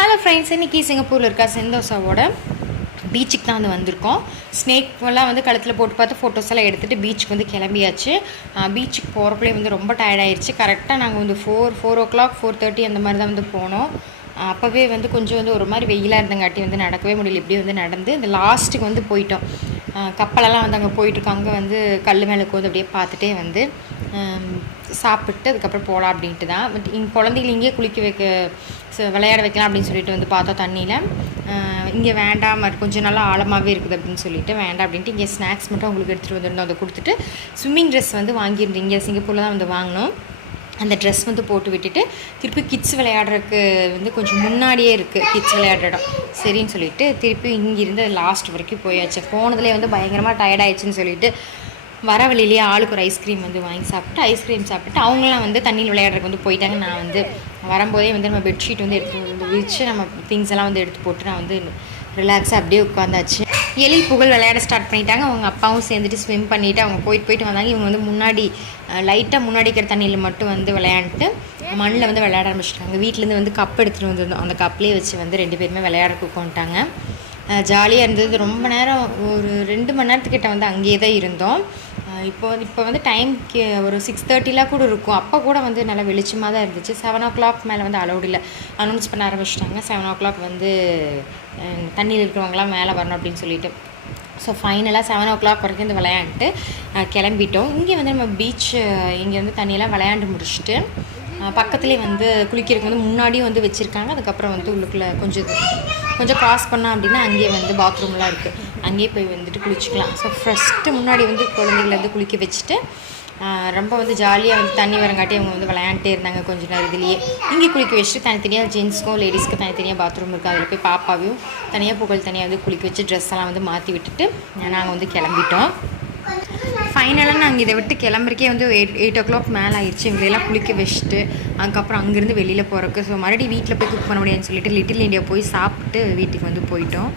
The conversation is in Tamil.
ஹலோ ஃப்ரெண்ட்ஸ், இன்றைக்கி சிங்கப்பூரில் இருக்க செந்தோசாவோட பீச்சுக்கு தான் வந்திருக்கோம். ஸ்னேக்லாம் கழுத்தில் போட்டு பார்த்து ஃபோட்டோஸ் எல்லாம் எடுத்துகிட்டு பீச்சுக்கு கிளம்பியாச்சு. பீச்சுக்கு போகிறப்பலே ரொம்ப டயர்டாயிடுச்சு. கரெக்டாக நாங்கள் 4 o'clock 4:30 அந்த மாதிரி தான் போனோம். அப்போவே கொஞ்சம் ஒரு மாதிரி வெயிலாக இருந்தங்காட்டி நடக்கவே முடியல. இப்படியே நடந்து இந்த லாஸ்ட்டுக்கு போயிட்டோம். கப்பலெல்லாம் அங்கே போயிட்டுருக்கு. அங்கே கல் மேலே உட்காந்து அப்படியே பார்த்துட்டே சாப்பிட்டு அதுக்கப்புறம் போகலாம் அப்படின்ட்டு தான். பட் இங்கே குழந்தைகள் இங்கேயே குளிக்க வைக்க விளையாட வைக்கலாம் அப்படின்னு சொல்லிட்டு பார்த்தோம். தண்ணியில் இங்கே வேண்டாம், கொஞ்சம் நல்லா ஆழமாகவே இருக்குது அப்படின்னு சொல்லிட்டு வேண்டாம் அப்படின்ட்டு இங்கே ஸ்நாக்ஸ் மட்டும் அவங்களுக்கு எடுத்துகிட்டு வந்துருந்தோம். அதை கொடுத்துட்டு ஸ்விம்மிங் ட்ரெஸ் வாங்கியிருந்தோம். இங்கே சிங்கப்பூரில் தான் வாங்கினோம். அந்த ட்ரெஸ் போட்டு விட்டுட்டு திருப்பி கிட்ஸ் விளையாடுறதுக்கு கொஞ்சம் முன்னாடியே இருக்குது கிட்ஸ் விளையாடுற இடம். சரின்னு சொல்லிட்டு திருப்பி இங்கேருந்து லாஸ்ட் வரைக்கும் போயாச்சு. போனதுலேயே பயங்கரமாக டயர்டாயிடுச்சுன்னு சொல்லிட்டு வர வழியிலேயே ஆளுக்கு ஒரு ஐஸ்கிரீம் வாங்கி சாப்பிட்டு அவங்களாம் தண்ணியில் விளையாடுறதுக்கு போயிட்டாங்க. நான் வரும்போதே நம்ம பெட்ஷீட் எடுத்து விரித்து நம்ம திங்ஸ் எல்லாம் எடுத்து போட்டு நான் ரிலாக்ஸாக அப்படியே உட்காந்தாச்சு. எழில் புகழ் விளையாட ஸ்டார்ட் பண்ணிட்டாங்க. அவங்க அப்பாவும் சேர்ந்துட்டு ஸ்விம் பண்ணிவிட்டு அவங்க போயிட்டு வந்தாங்க. இவங்க முன்னாடி லைட்டாக முன்னாடி இருக்கிற தண்ணியில் மட்டும் விளையாண்டுட்டு மண்ணில் விளையாட ஆரம்பிச்சிட்டாங்க. வீட்டிலேருந்து கப் எடுத்துகிட்டு வந்திருந்தோம். அந்த கப்லேயே வச்சு 2 பேருமே விளையாட உட்காந்துட்டாங்க. ஜாலியாக இருந்தது. ரொம்ப நேரம் ஒரு 2 மணி நேரத்துக்கிட்ட அங்கேயே தான் இருந்தோம். இப்போ டைம்க்கு ஒரு 6:30 கூட இருக்கும். அப்போ கூட நல்லா வெளிச்சமாக தான் இருந்துச்சு. 7 o'clock மேலே அலௌட் இல்லை, அனௌன்ஸ் பண்ண ஆரம்பிச்சிட்டாங்க. 7 o'clock தண்ணியில் இருக்கிறவங்களாம் மேலே வரணும் அப்படின்னு சொல்லிட்டு. ஸோ ஃபைனலாக 7 o'clock வரைக்கும் விளையாண்டுட்டு கிளம்பிட்டோம். இங்கே நம்ம பீச் இங்கே தண்ணியெல்லாம் விளையாண்டு முடிச்சுட்டு பக்கத்துலேயே குளிக்கிறதுக்கு முன்னாடியும் வச்சுருக்காங்க. அதுக்கப்புறம் உள்ளுக்குள்ளே கொஞ்சம் க்ராஸ் பண்ணோம் அப்படின்னா அங்கேயே பாத்ரூம்லாம் இருக்குது. அங்கேயே போய் குளிச்சுக்கலாம். ஸோ ஃபஸ்ட்டு முன்னாடி குழந்தைகளை குளிக்க வச்சுட்டு ரொம்ப ஜாலியாக தண்ணி வரங்காட்டி அவங்க விளையாண்டுட்டே இருந்தாங்க. கொஞ்சம் நேரம் இதுலேயே இங்கே குளிக்க வச்சுட்டு தனித்தனியாக ஜென்ஸ்க்கும் லேடிஸ்க்கும் தனித்தனியாக பாத்ரூம் இருக்குது. அதில் போய் பாப்பாவையும் தனியாக புகழ் தனியாக குளிக்க வச்சு ட்ரெஸ் எல்லாம் மாற்றி விட்டுட்டு நாங்கள் கிளம்பிட்டோம். ஃபைனலாக நாங்கள் இதை விட்டு கிளம்புறக்கே 8 o'clock மேலே ஆயிடுச்சு. இவங்களெல்லாம் குளிக்க வச்சுட்டு அதுக்கப்புறம் அங்கேருந்து வெளியில் போகிறக்கு. ஸோ மறுபடியும் வீட்டில் போய் குக் பண்ண முடியாதுன்னு சொல்லிட்டு லிட்டில் இண்டியா போய் சாப்பிட்டு வீட்டுக்கு போயிட்டோம்.